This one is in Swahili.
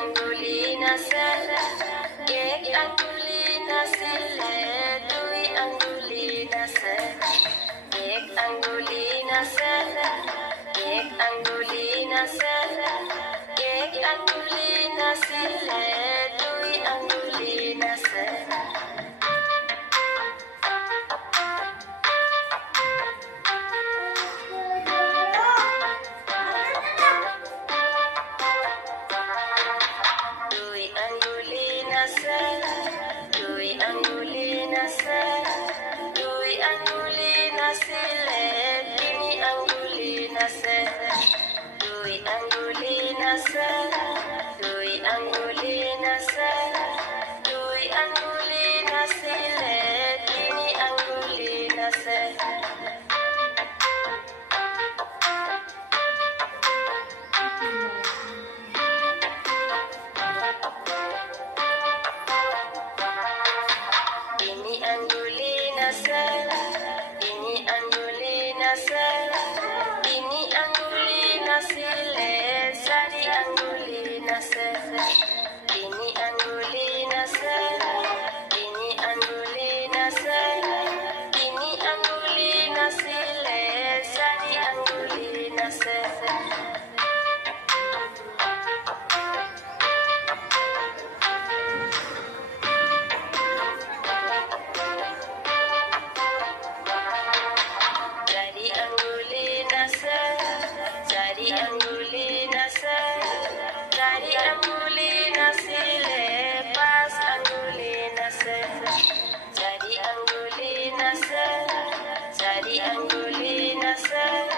Angulina se, ek Angulina sile, dui Angulina se, ek Angulina se, ek Angulina se, ek Angulina sile, dui Angulina se. Dui Angulina se, dui Angulina sile, dini Angulina se, dui Angulina se, dui Angulina se, dui Angulina sile, dini Angulina se. Angulina se, ini Angulina se, ini Angulina sile, sari Angulina se, ini Angulina se, ini Angulina se, ini Angulina sile, sari Angulina se. Jadi Angulina se, jadi Angulina sile, pas Angulina se, jadi Angulina se, jadi Angulina se.